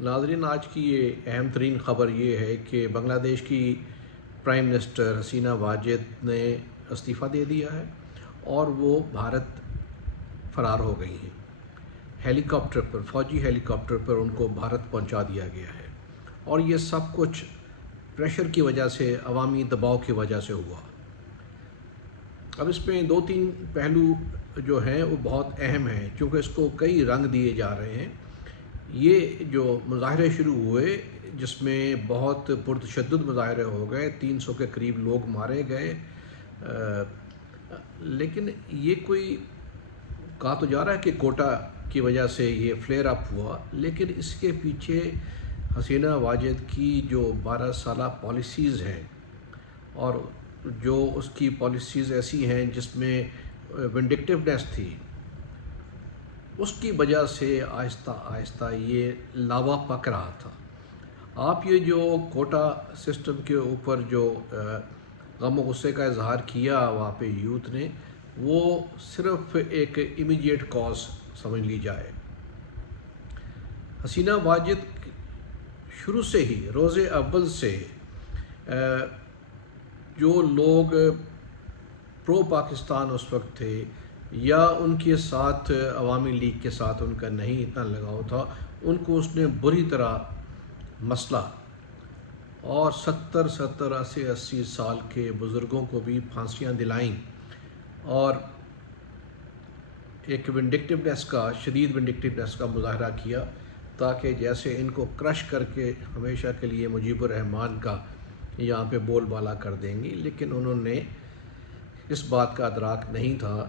ناظرین، آج کی یہ اہم ترین خبر یہ ہے کہ بنگلہ دیش کی پرائم منسٹر حسینہ واجد نے استعفیٰ دے دیا ہے اور وہ بھارت فرار ہو گئی ہیں۔ ہیلی کاپٹر پر، فوجی ہیلی کاپٹر پر ان کو بھارت پہنچا دیا گیا ہے، اور یہ سب کچھ پریشر کی وجہ سے، عوامی دباؤ کی وجہ سے ہوا۔ اب اس میں دو تین پہلو جو ہیں وہ بہت اہم ہیں، چونکہ اس کو کئی رنگ دیے جا رہے ہیں۔ یہ جو مظاہرے شروع ہوئے، جس میں بہت پرتشدد مظاہرے ہو گئے، 300 کے قریب لوگ مارے گئے، لیکن یہ کوئی کہا تو جا رہا ہے کہ کوٹا کی وجہ سے یہ فلیئر اپ ہوا، لیکن اس کے پیچھے حسینہ واجد کی جو 12 سالہ پالیسیز ہیں، اور جو اس کی پالیسیز ایسی ہیں جس میں ونڈکٹیونیس تھی، اس کی وجہ سے آہستہ آہستہ یہ لاوا پک رہا تھا۔ آپ یہ جو کوٹا سسٹم کے اوپر جو غم و غصے کا اظہار کیا وہاں پہ یوتھ نے، وہ صرف ایک امیڈیٹ کاز سمجھ لی جائے۔ حسینہ واجد شروع سے ہی، روز اول سے، جو لوگ پرو پاکستان اس وقت تھے یا ان کے ساتھ عوامی لیگ کے ساتھ ان کا نہیں اتنا لگاؤ تھا، ان کو اس نے بری طرح مسئلہ، اور 70 80 سال کے بزرگوں کو بھی پھانسیاں دلائیں، اور ایک ونڈکٹیونیس کا، شدید ونڈکٹیونیس کا مظاہرہ کیا، تاکہ جیسے ان کو کرش کر کے ہمیشہ کے لیے مجیب الرحمان کا یہاں پہ بول بالا کر دیں گی۔ لیکن انہوں نے اس بات کا ادراک نہیں تھا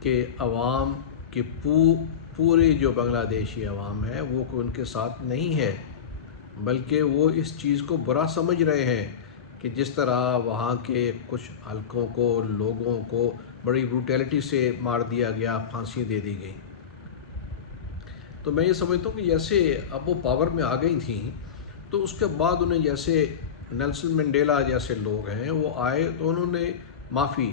کہ عوام کی پوری جو بنگلہ دیشی عوام ہے وہ ان کے ساتھ نہیں ہے، بلکہ وہ اس چیز کو برا سمجھ رہے ہیں کہ جس طرح وہاں کے کچھ حلقوں کو، لوگوں کو بڑی بروٹیلٹی سے مار دیا گیا، پھانسی دے دی گئی۔ تو میں یہ سمجھتا ہوں کہ جیسے اب وہ پاور میں آ گئی تھیں، تو اس کے بعد انہیں، جیسے نیلسن منڈیلا جیسے لوگ ہیں، وہ آئے تو انہوں نے معافی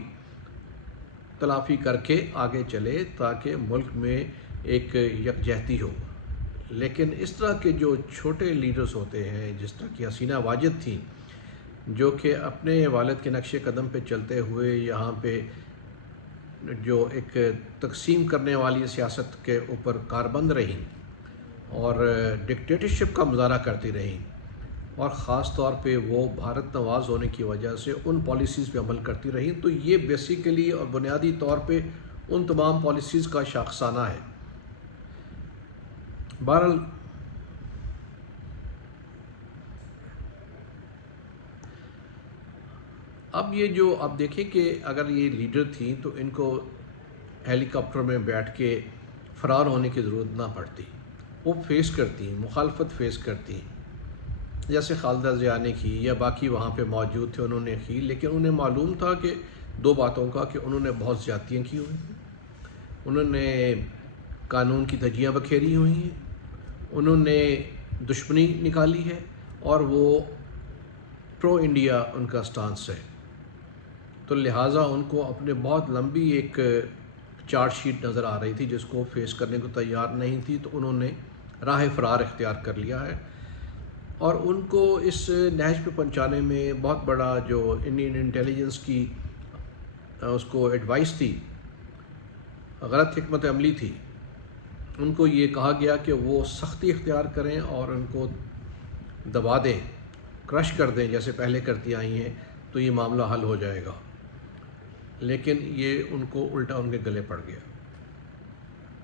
تلافی کر کے آگے چلے تاکہ ملک میں ایک یکجہتی ہو۔ لیکن اس طرح کے جو چھوٹے لیڈرز ہوتے ہیں، جس طرح کی حسینہ واجد تھیں، جو کہ اپنے والد کے نقش قدم پہ چلتے ہوئے یہاں پہ جو ایک تقسیم کرنے والی سیاست کے اوپر کاربند رہیں اور ڈکٹیٹرشپ کا مظاہرہ کرتی رہیں، اور خاص طور پہ وہ بھارت نواز ہونے کی وجہ سے ان پالیسیز پہ عمل کرتی رہیں، تو یہ بیسیکلی اور بنیادی طور پہ ان تمام پالیسیز کا شاخسانہ ہے۔ بہرحال اب یہ جو آپ دیکھیں کہ اگر یہ لیڈر تھیں تو ان کو ہیلی کاپٹر میں بیٹھ کے فرار ہونے کی ضرورت نہ پڑتی، وہ فیس کرتی، مخالفت فیس کرتی، جیسے خالدہ ضیاء نے کی یا باقی وہاں پہ موجود تھے انہوں نے کی۔ لیکن انہیں معلوم تھا کہ دو باتوں کا، کہ انہوں نے بہت زیادتیاں کی ہوئی ہیں، انہوں نے قانون کی دھجیاں بکھیری ہوئی ہیں، انہوں نے دشمنی نکالی ہے، اور وہ پرو انڈیا ان کا سٹانس ہے۔ تو لہٰذا ان کو اپنے بہت لمبی ایک چارج شیٹ نظر آ رہی تھی جس کو فیس کرنے کو تیار نہیں تھی، تو انہوں نے راہ فرار اختیار کر لیا ہے۔ اور ان کو اس نہج پہ پہنچانے میں بہت بڑا جو انڈین انٹیلیجنس کی اس کو ایڈوائس تھی، غلط حکمت عملی تھی، ان کو یہ کہا گیا کہ وہ سختی اختیار کریں اور ان کو دبا دیں، کرش کر دیں جیسے پہلے کرتی آئی ہیں، تو یہ معاملہ حل ہو جائے گا۔ لیکن یہ ان کو الٹا ان کے گلے پڑ گیا۔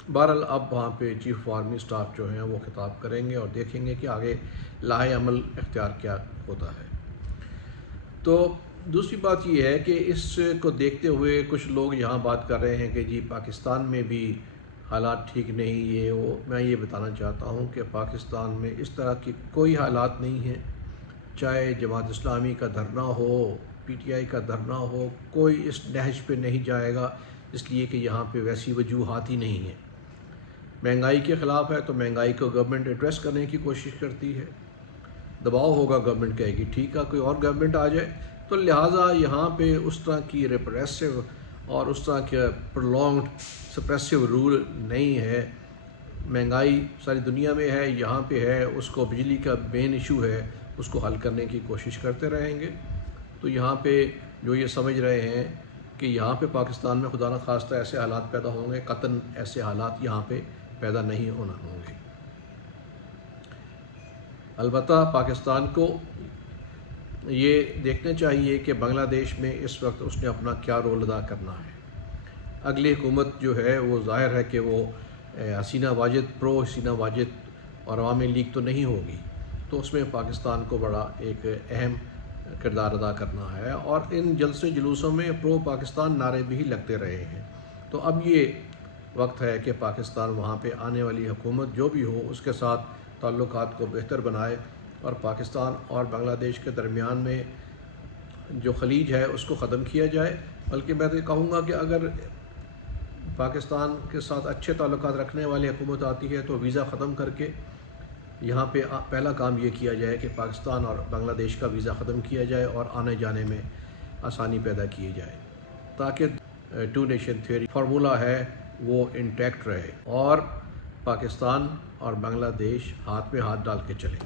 بہرحال اب وہاں پہ چیف آف آرمی سٹاف جو ہیں وہ خطاب کریں گے اور دیکھیں گے کہ آگے لاہ عمل اختیار کیا ہوتا ہے۔ تو دوسری بات یہ ہے کہ اس کو دیکھتے ہوئے کچھ لوگ یہاں بات کر رہے ہیں کہ جی پاکستان میں بھی حالات ٹھیک نہیں، یہ وہ۔ میں یہ بتانا چاہتا ہوں کہ پاکستان میں اس طرح کی کوئی حالات نہیں ہیں، چاہے جماعت اسلامی کا دھرنا ہو، پی ٹی آئی کا دھرنا ہو، کوئی اس نہج پہ نہیں جائے گا، اس لیے کہ یہاں پہ ویسی وجوہات ہی نہیں ہیں۔ مہنگائی کے خلاف ہے تو مہنگائی کو گورنمنٹ ایڈریس کرنے کی کوشش کرتی ہے، دباؤ ہوگا، گورنمنٹ کہے گی ٹھیک ہے کوئی اور گورنمنٹ آ جائے۔ تو لہٰذا یہاں پہ اس طرح کی ریپریسو اور اس طرح کے پرولونگڈ سپریسو رول نہیں ہے، مہنگائی ساری دنیا میں ہے، یہاں پہ ہے، اس کو بجلی کا مین ایشو ہے، اس کو حل کرنے کی کوشش کرتے رہیں گے۔ تو یہاں پہ جو یہ سمجھ رہے ہیں کہ یہاں پہ پاکستان میں خدا نخواستہ ایسے حالات پیدا ہوں گے، قطعاً ایسے حالات یہاں پہ پیدا نہیں ہونا ہوں گے۔ البتہ پاکستان کو یہ دیکھنا چاہیے کہ بنگلہ دیش میں اس وقت اس نے اپنا کیا رول ادا کرنا ہے۔ اگلی حکومت جو ہے وہ ظاہر ہے کہ وہ حسینہ واجد، پرو حسینہ واجد اور عوامی لیگ تو نہیں ہوگی، تو اس میں پاکستان کو بڑا ایک اہم کردار ادا کرنا ہے، اور ان جلسے جلوسوں میں پرو پاکستان نعرے بھی لگتے رہے ہیں۔ تو اب یہ وقت ہے کہ پاکستان وہاں پہ آنے والی حکومت جو بھی ہو اس کے ساتھ تعلقات کو بہتر بنائے، اور پاکستان اور بنگلہ دیش کے درمیان میں جو خلیج ہے اس کو ختم کیا جائے۔ بلکہ میں تو کہوں گا کہ اگر پاکستان کے ساتھ اچھے تعلقات رکھنے والی حکومت آتی ہے تو ویزا ختم کر کے یہاں پہ پہلا کام یہ کیا جائے کہ پاکستان اور بنگلہ دیش کا ویزا ختم کیا جائے اور آنے جانے میں آسانی پیدا کی جائے، تاکہ ٹو نیشن تھیوری فارمولہ ہے وہ انٹیکٹ رہے اور پاکستان اور بنگلہ دیش ہاتھ میں ہاتھ ڈال کے چلیں۔